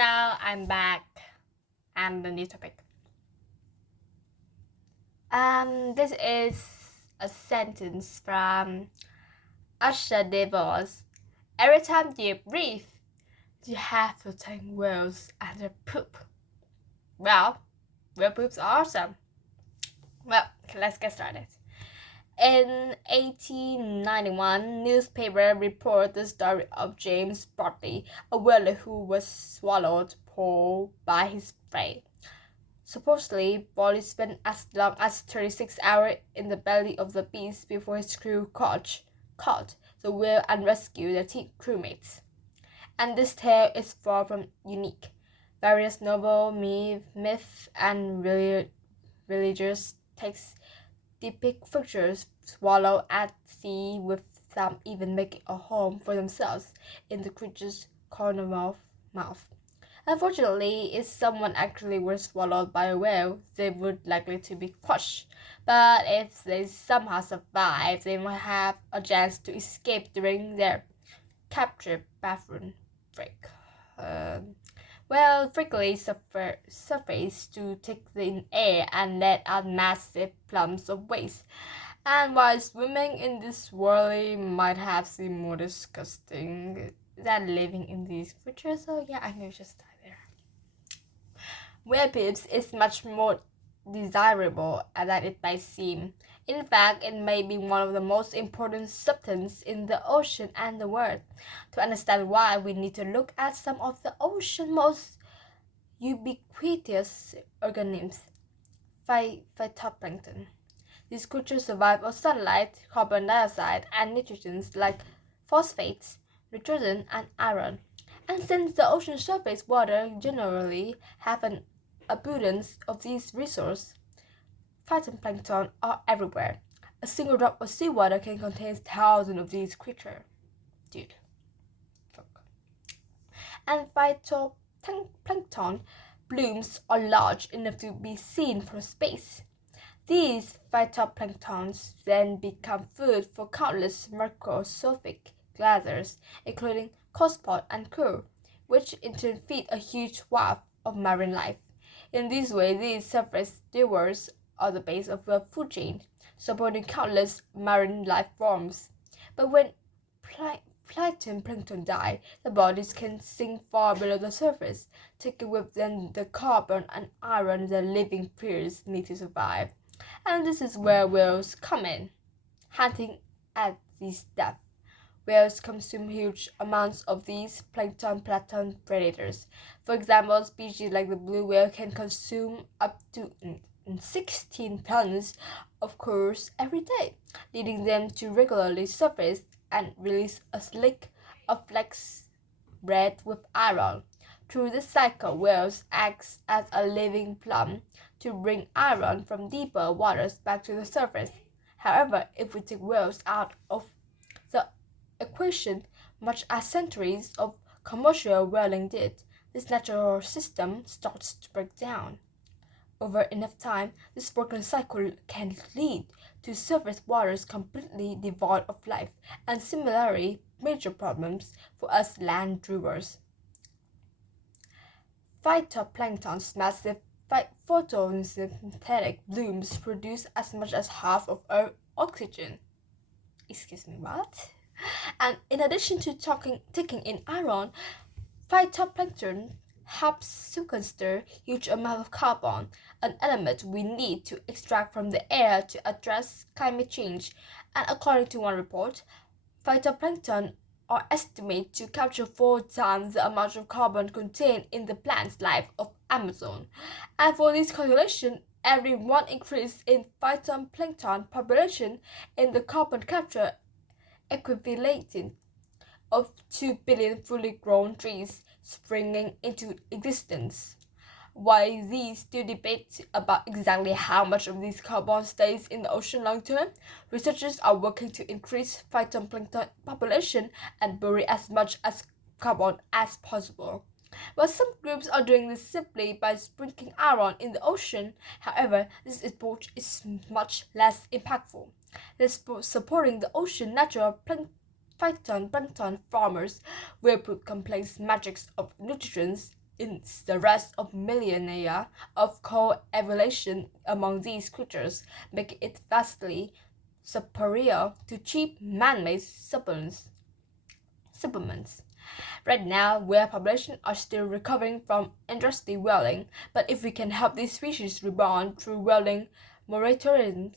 So I'm back and the new topic. This is a sentence from Usher Devos. Every time you breathe, you have to take whales and their poop. Well, whale poops are awesome. Well, let's get started. In 1891, newspaper report the story of James Bartley, a whaler who was swallowed whole by his prey. Supposedly, Bartley spent as long as 36 hours in the belly of the beast before his crew caught the whale and rescued their crewmates. And this tale is far from unique. Various novel, myth, and religious texts depict creatures swallowed at sea, with some even making a home for themselves in the creature's corner mouth. Unfortunately, if someone actually were swallowed by a whale, they would likely to be crushed. But if they somehow survive, they might have a chance to escape during their capture bathroom break. Frequently surface to take in air and let out massive plums of waste. And while swimming in this swirly might have seemed more disgusting than living in these creatures, so yeah, I may just die there. Webs is much more desirable than it might seem. In fact, it may be one of the most important substances in the ocean and the world. To understand why, we need to look at some of the ocean's most ubiquitous organisms, phytoplankton. These creatures survive on sunlight, carbon dioxide, and nutrients like phosphates, nitrogen, and iron. And since the ocean surface water generally have an abundance of these resources, phytoplankton are everywhere. A single drop of seawater can contain thousands of these creatures. Dude, fuck. And phytoplankton blooms are large enough to be seen from space. These phytoplanktons then become food for countless macroscopic glaciers, including costpod and krill, which in turn feed a huge swath of marine life. In this way, these surface dwellers are the base of the food chain, supporting countless marine life forms. But when plankton die, the bodies can sink far below the surface, taking with them the carbon and iron the living creatures need to survive. And this is where whales come in, hunting at these depths. Whales consume huge amounts of these plankton predators. For example, species like the blue whale can consume up to 16 tons of course every day, leading them to regularly surface and release a slick of flex bread with iron. Through this cycle, whales act as a living plumb to bring iron from deeper waters back to the surface. However, if we take whales out of the equation, much as centuries of commercial whaling did, this natural system starts to break down. Over enough time, this broken cycle can lead to surface waters completely devoid of life, and similarly, major problems for us land dwellers. Phytoplankton's massive photosynthetic blooms produce as much as half of Earth's oxygen. Excuse me, what? And in addition to taking in iron, phytoplankton helps sequester huge amount of carbon, an element we need to extract from the air to address climate change. And according to one report, phytoplankton are estimated to capture 4 times the amount of carbon contained in the plant's life of Amazon. And for this calculation, every one increase in phytoplankton population in the carbon capture equivalent of 2 billion fully grown trees springing into existence. While these still debate about exactly how much of this carbon stays in the ocean long term, researchers are working to increase phytoplankton population and bury as much as carbon as possible. While some groups are doing this simply by sprinkling iron in the ocean, however, this approach is much less impactful. Supporting the ocean natural plankton farmers will put complex matrix of nutrients in the rest of millennia of co-evolution among these creatures, making it vastly superior to cheap man-made supplements. Right now, whale populations are still recovering from industry whaling, but if we can help these species rebound through whaling moratoriums,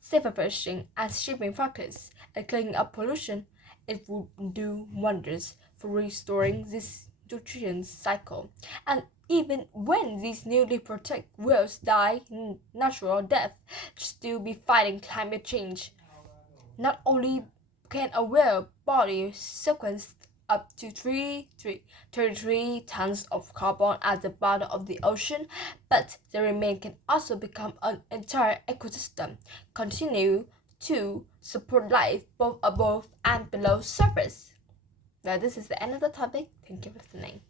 safer fishing, and shipping practice, and cleaning up pollution, it would do wonders for restoring this nutrient cycle. And even when these newly protected whales die natural death, still be fighting climate change. Not only can a whale body sequence up to 33 tons of carbon at the bottom of the ocean, but the remain can also become an entire ecosystem, continue to support life both above and below surface. Now this is the end of the topic. Thank you for listening.